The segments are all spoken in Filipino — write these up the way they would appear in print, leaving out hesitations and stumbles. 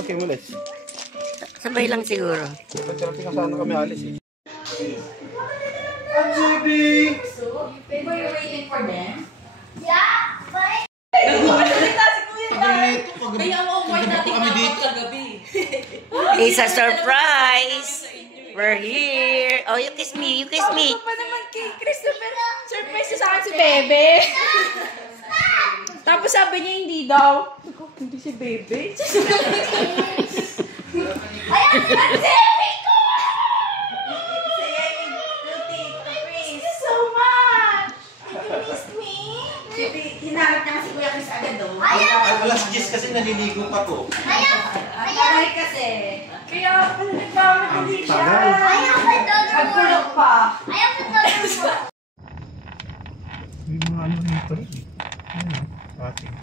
Okay, mulis. Sabay lang siguro. Pagkarating ka sana kami alis eh. Were you waiting for them? Yeah, but... Kaya mo avoid natin kagabi. It's a surprise! We're here! Oh, you kiss me! You kiss me! Ano pa naman kay Christopher? Surprise sa akin si Bebe. Tapos sabi niya hindi daw. Hindi si Bebe. Ayan, sinasabi ko! Thank you so much! You missed me? Hinanap niya kasi Kuya Chris agad doon. Ayan! Alas 10 kasi naliligo pa to. Ayan! Ayan kasi. Kaya pala nagmamadali siya. Ayan, pagdodor mo! Nagkulog pa. Ayan, pagdodor mo! May mga ano nito rin. Ayan, ating.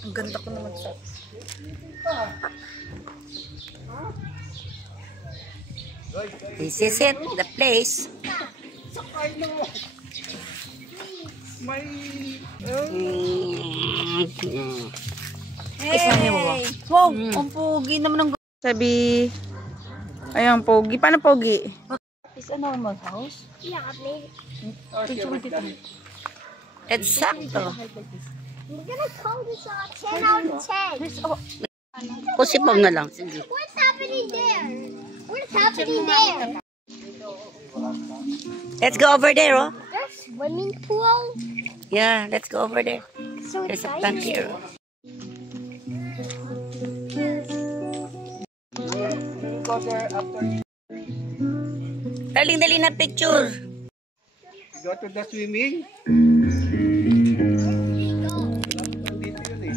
Ang ganda ko naman sa... This is it, the place. Hey! Wow! Ang pogi naman ng... Sabi... Ayan, pogi. Paano pogi? Is a normal house? Yeah, maybe. Picture mo dito. Exacto. We're gonna call this 10 out of 10. Kusipag na lang. Sige. What's happening there? What's happening there? Let's go over there, oh. There's swimming pool. Yeah, let's go over there. So There's a plant here. Go there after you Daling-dali na picture. go to the swimming. Dito yun eh.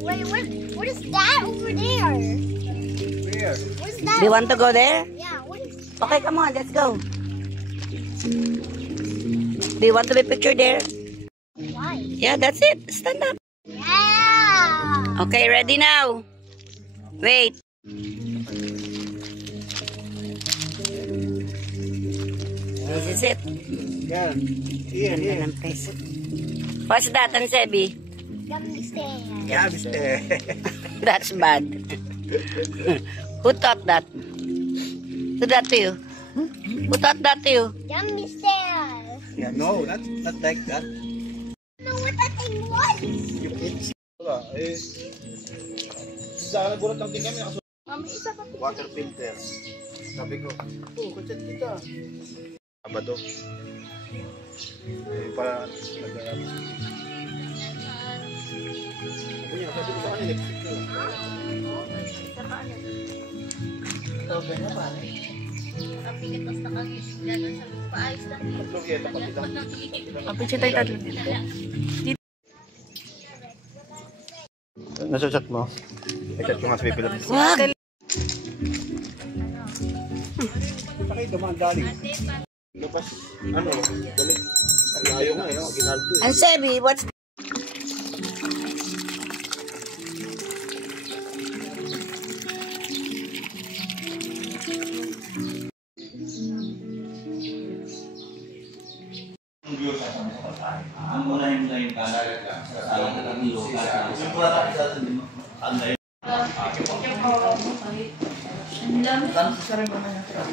Wait, what is that over there? Where? What is that? Do you want to go there? Yeah, what is Okay, come on, let's go. Do you want to be pictured there? why? Yeah, that's it. Stand up. Yeah! Okay, ready now. Wait. This is it. Yan. Here, here. Anong place? What's that, Ansebi? Gummy stand. Yeah, mister. That's bad. Who taught that? Who that to you? Who taught that to you? Gummy stand. Yeah, no, not like that. I don't know what that thing was. You eat. Wala, eh. Sa nagulat lang din kami. Water filter. Sabi ko, oh, kachat kita. Abado. Eh, para nag-aaral. Kuya, sabi ko sa kanya, next week yun. Okay na pa. Tatlong yeta pa kita. Picture tayo tatlo dito. Nasa chat mo? I-chat ko nga sa Pipilip. Wag! Punta kayo dumaan dali. Labas, ano, balik. Ang layo nga, ginaldo eh. Ansebi, what's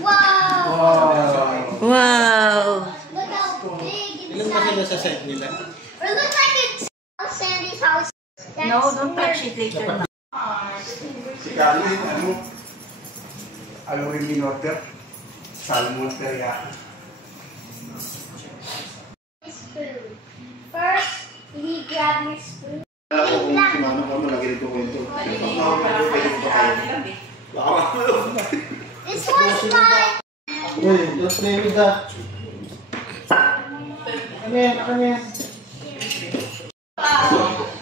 Wow! Wow! Look how big Ilan it's ba sila like. sa site nila? It looks like it's Sandy's house. No, don't touch it later. Si Carly, ano? Aluin water. Salmon teriyaki. His food. First, he grabbed his spoon. Alam ko kung si Mano ko lagi rin ko kwento. This was mine. Hey, don't play with that. Ano yan? Ano yan?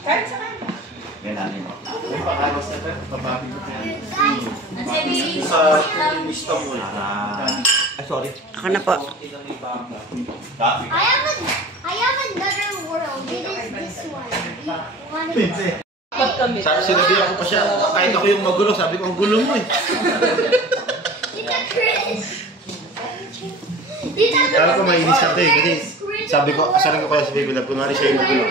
Kahit sa kanya. Yan namin mo. pakalos na rin. Pababi ko. Guys, Sa Istanbul. Ay, sorry. Ako na po. I have another world. It is this one. Sinabihan ko pa siya, kahit ako yung magulo, sabi ko, ang gulo mo eh. Tita Chris. Kala ko mainis ka eh, kasi sabi ko, asalan ko kaya sa baby love, kunwari siya yung magulo.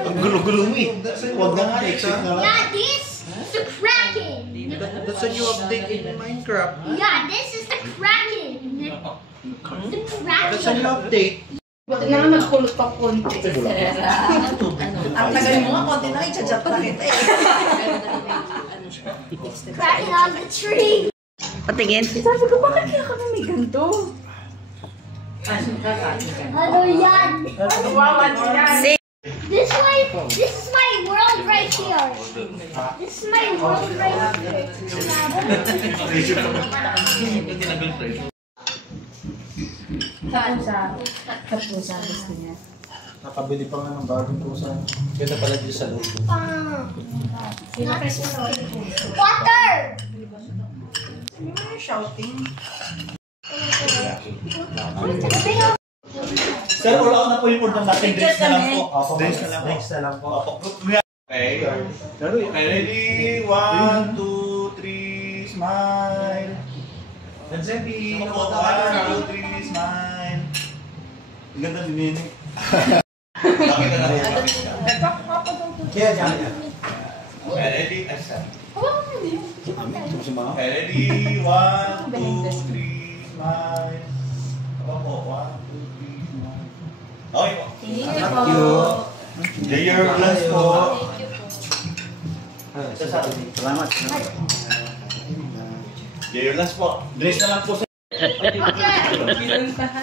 Ang gulo-gulo mo eh. Huwag na nga, exit na lang. Yeah, this is the Kraken. That's a new update in Minecraft. Yeah, this is the Kraken. The That's a Kraken. new update. Bakit nga nagkulot pa konti? Ang tagal mo nga, konti na i-chat na kita eh. Kraken on the tree. Patingin. Sabi ko, bakit kaya kami may ganito? Ano yan? Six. This is my world right here. This is my world right here. Kapusa gusto niya. Nakabili pa nga ng bagong pusa. Ganda pala dito sa loob. Water! Hindi mo yung shouting. Sir, all out na po yung order natin. Drinks na lang po. Drinks na lang. Drinks na lang po. Okay. Ready? 1, 2, 3, smile. Then Zepi. 1, 2, 3, smile. Ang ganda din yun. Bakit na lang yan? Kaya dyan yan. Okay, ready? Okay, ready? 1, 2, 3, smile. Ako po. 1, 2, 3, smile. Okay po. Thank you. Layer plus po. Salamat. Layer plus po. Drinks na lang po sa...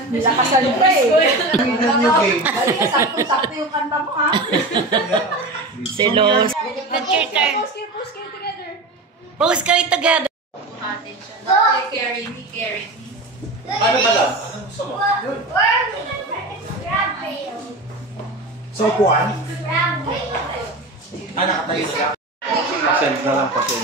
Nilakasan mo eh. Sakto-sakto yung kanta mo ha. Selos. Picture turn. Post kayo together. Post kayo together. Ano ba lang? Ano gusto mo? Grab whale. So, kuwan? Grab whale. Nakatayo siya. Pasend na lang, pasend.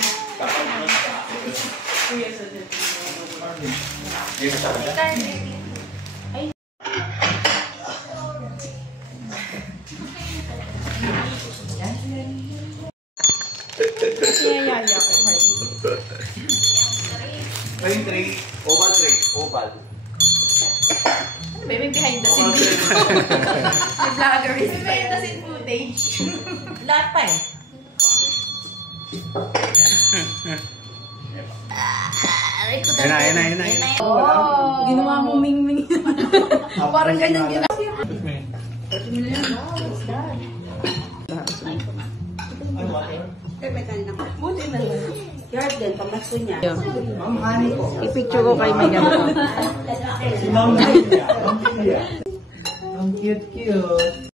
Train tray. Oval tray. Oval. May behind the scene. May vlogger is behind the scene footage. Lahat pa eh. Yan na. Oh, ginawa mo ming-ming. Parang ganyan ginawa. Buti na lang. Yard din, pamaso niya. I-picture ko kay may ganito. Ang cute-cute.